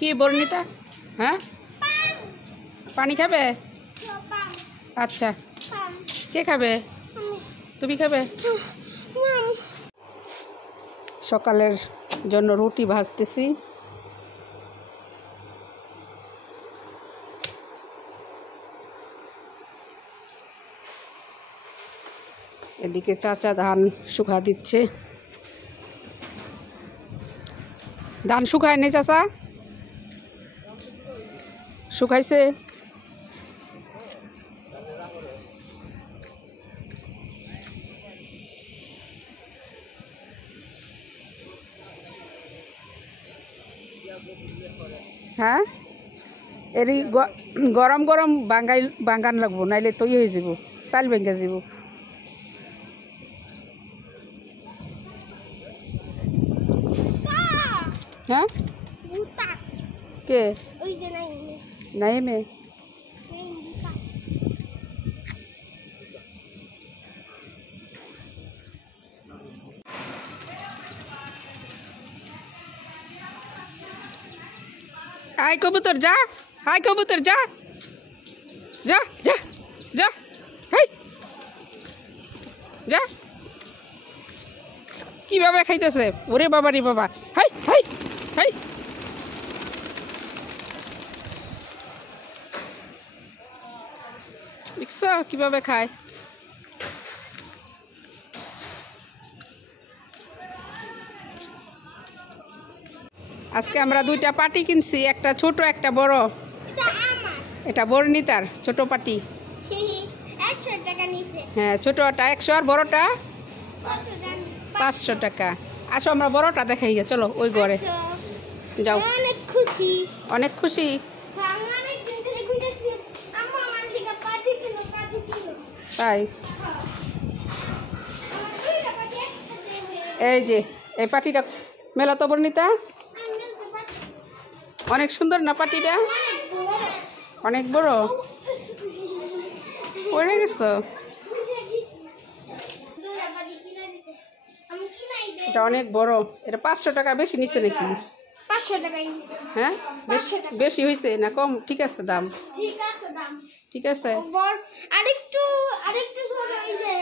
কি বর্ণিতা? হ্যাঁ, পানি খাবে? আচ্ছা, কে খাবে? তুমি খাবে? সকালের জন্য রুটি ভাজতেছি। এদিকে চাচা ধান শুকা দিচ্ছে। ধান শুকায় নি চাচা? শুকাইছে? হ্যাঁ, এরি গরম গরম বাঙ্গান লাগবো, নাইলে তৈ হয়ে যাব, চাল ভেঙে যাব। হ্যাঁ, কে নাইমে? আয় কবুতর যা, আয় কবুতর যা যা যা যা, হাই যা। কিভাবে খাইতেছে, ওরে বাবা রে বাবা, হাই হাই হাই। দেখছ কিভাবে খায়? আজকে আমরা দুইটা পাটি কিনছি, একটা ছোট একটা বড়। এটা বর্ণিতার ছোট পাটি। হ্যাঁ, ছোটটা 100 আর বড়টা 500 টাকা। আসো আমরা বড়টা দেখাই, চলো ওই ঘরে যাও। অনেক খুশি, অনেক খুশি। তাই এই যে এই পাটিটা মেলা তো বর্ণিতা, অনেক সুন্দর না পাটিটা? অনেক বড় পড়ে গেছো। এটা অনেক বড়। এটা 500 টাকা বেশি নিচ্ছে নাকি? 500 টাকাই নিছে। হ্যাঁ, বেশি হয়েছে না কম? ঠিক আছে দাম, ঠিক আছে। আরেকটু ছোট, এই যে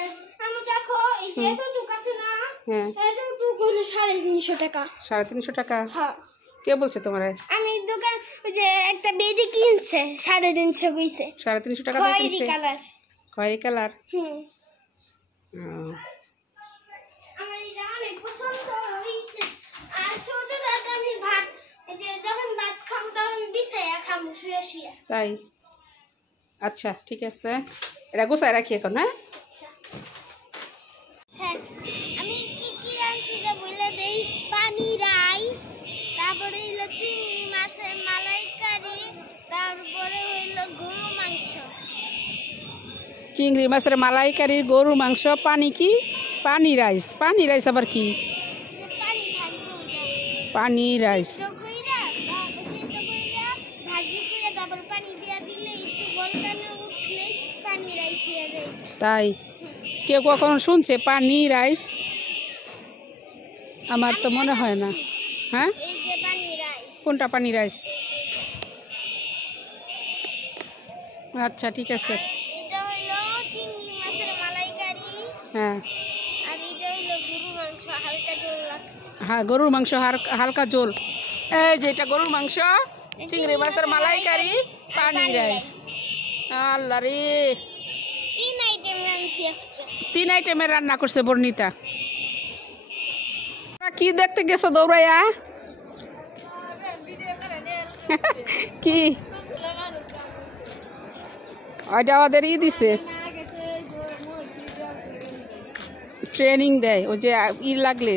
আমি দেখো এই যে এতটুকু আছে না, হ্যাঁ, এতটুকু হলো 350 টাকা। 350 টাকা? হ্যাঁ। কে বলছে তোমারে? আমি দোকান ওই যে একটা বেডি কিনছে 350 কইছে। 350 টাকা দিয়ে কিনছে? খয়েরি কালার। খয়েরি কালার? আমার এটা অনেক পছন্দ হইছে। আর ছোট দাদা আমি ভাত, এই যে যখন ভাত খাম তখন বিছায়া খাম শুয়ে শুয়ে। তাই? আচ্ছা ঠিক আছে, এটা গোছায় রাখি এখন। হ্যাঁ, আমি কি কি আনছি যে বলে দেই? পানি রাইস, তারপরে হলো চিংড়ি মাছের মালাইকারি, তারপরে হলো গরু মাংস। চিংড়ি মাছের মালাইকারি, গরু মাংস, পানি কি? পানি রাইস? পানি রাইস আবার কি? পানি থাকবে ওইটা, পানি রাইস। সিদ্ধ কইরা ভাজি কইরা তারপর পানি দিয়া দিলে একটু বলকানো উঠলে পানি রাইস হয়ে যায়। তাই? কেউ কখনো শুনছে পানি রাইস? আমার তো মনে হয় না। হ্যাঁ, এই যে পানি রাইস। কোনটা পানি রাইস? আচ্ছা ঠিক আছে। এটা হলো চিংড়ি মাছের মালাইকারি। হ্যাঁ, আর এটা হলো গরু মাংস, হালকা ঝোল লাগছে। হ্যাঁ, গরুর মাংস হালকা ঝোল। এই যে এটা গরুর মাংস, চিংড়ি মাছের মালাইকারি, পানি রাইস। আল্লাহ রে, 3 আইটেম রাঁধছি আজকে। 3 আইটেমের রান্না করছে বর্ণিতা। কি দেখতে গেছো দৌড়াইয়া? কি ওইটা ওদের দিছে, ট্রেনিং দেয়, ওই যে লাগলে।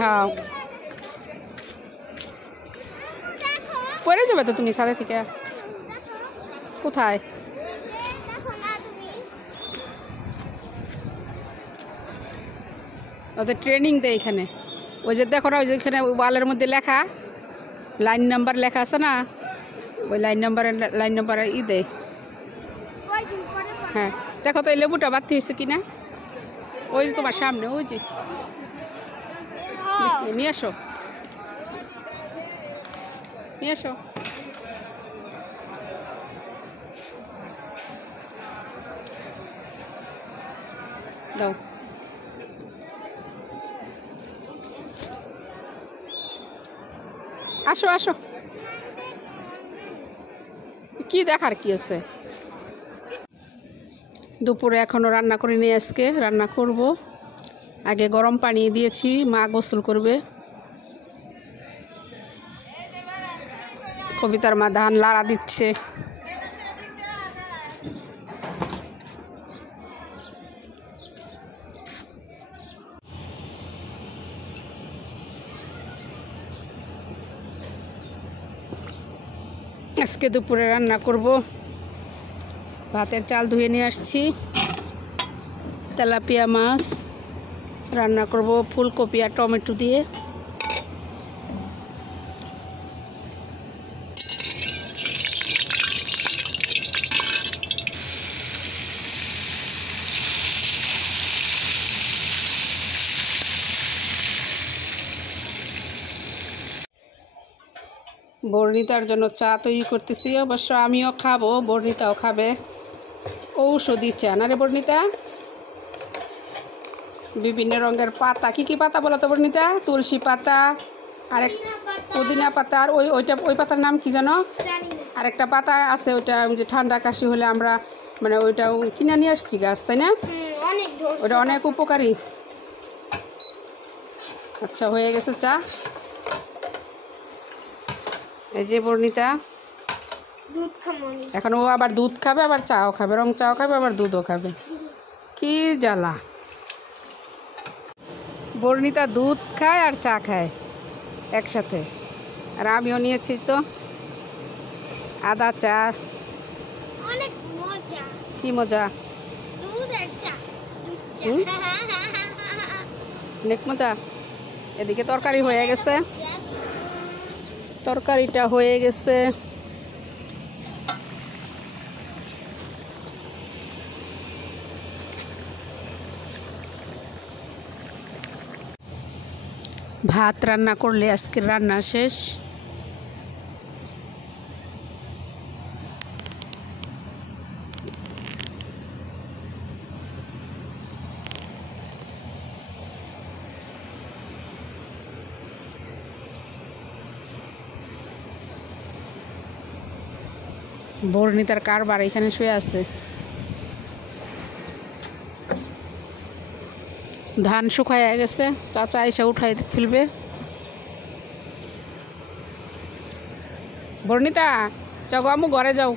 হ্যাঁ, পড়ে যাবে তো তুমি সাথে থেকে। কোথায়? ওদের ট্রেনিং দেয় এখানে। ওই যে দেখো না, ওই যে এখানে ওয়ালের মধ্যে লেখা, লাইন নাম্বার লেখা আছে না, ওই লাইন নাম্বারে দেয়। হ্যাঁ, দেখো তো এই লেবুটা বাড়তি হয়েছে কিনা। ওই যে তোমার সামনে, ওই যে নিয়ে আসো। নিয়ে এসো। দাও। আসো আসো, কি দেখার কি আছে? দুপুরে এখনো রান্না করিনি, আজকে রান্না করব। আগে গরম পানি দিয়েছি, মা গোসল করবে। কবিতার মা ধান লাড়া দিচ্ছে। আজকে দুপুরে রান্না করব। ভাতের চাল ধুয়ে নিয়ে আসছি। তেলাপিয়া মাছ রান্না করব ফুলকপি আর টমেটো দিয়ে। বর্ণিতার জন্য চা তৈরি করতেছি। অবশ্য আমিও খাবো, বর্ণিতাও খাবে। ঔষধি চা না রে বর্ণিতা? বিভিন্ন রঙের পাতা, কি কি পাতা বলো তো বর্ণিতা? তুলসী পাতা, আরেক পুদিনা পাতা, আর ওই পাতার নাম কি জানো? আরেকটা পাতা আছে, ওইটা যে ঠান্ডা কাশি হলে আমরা মানে ওইটাও কিনে নিয়ে আসছি গাছ, তাই না? ওটা অনেক উপকারী। আচ্ছা, হয়ে গেছে চা। এই যে বর্ণিতা এখন ও আবার দুধ খাবে, আবার চাও খাবে, রং চাও খাবে, আবার দুধও খাবে। কি জ্বালা! বর্ণিতা দুধ খায় আর চা খায় একসাথে, আর আমিও নিয়েছি তো আদা চা। অনেক মজা। কি মজা! দুধ আর চা, অনেক মজা। এদিকে তরকারি হয়ে গেছে, তরকারিটা হয়ে গেছে। ভাত রান্না করলে আজকের রান্না শেষ। বর্ণিতার কারবার এখানে শুয়ে আছে। ধান শুকায় গেছে, চাচা এসে উঠাই ফেলবে। বর্ণিতা, যাও আমু ঘরে যাও।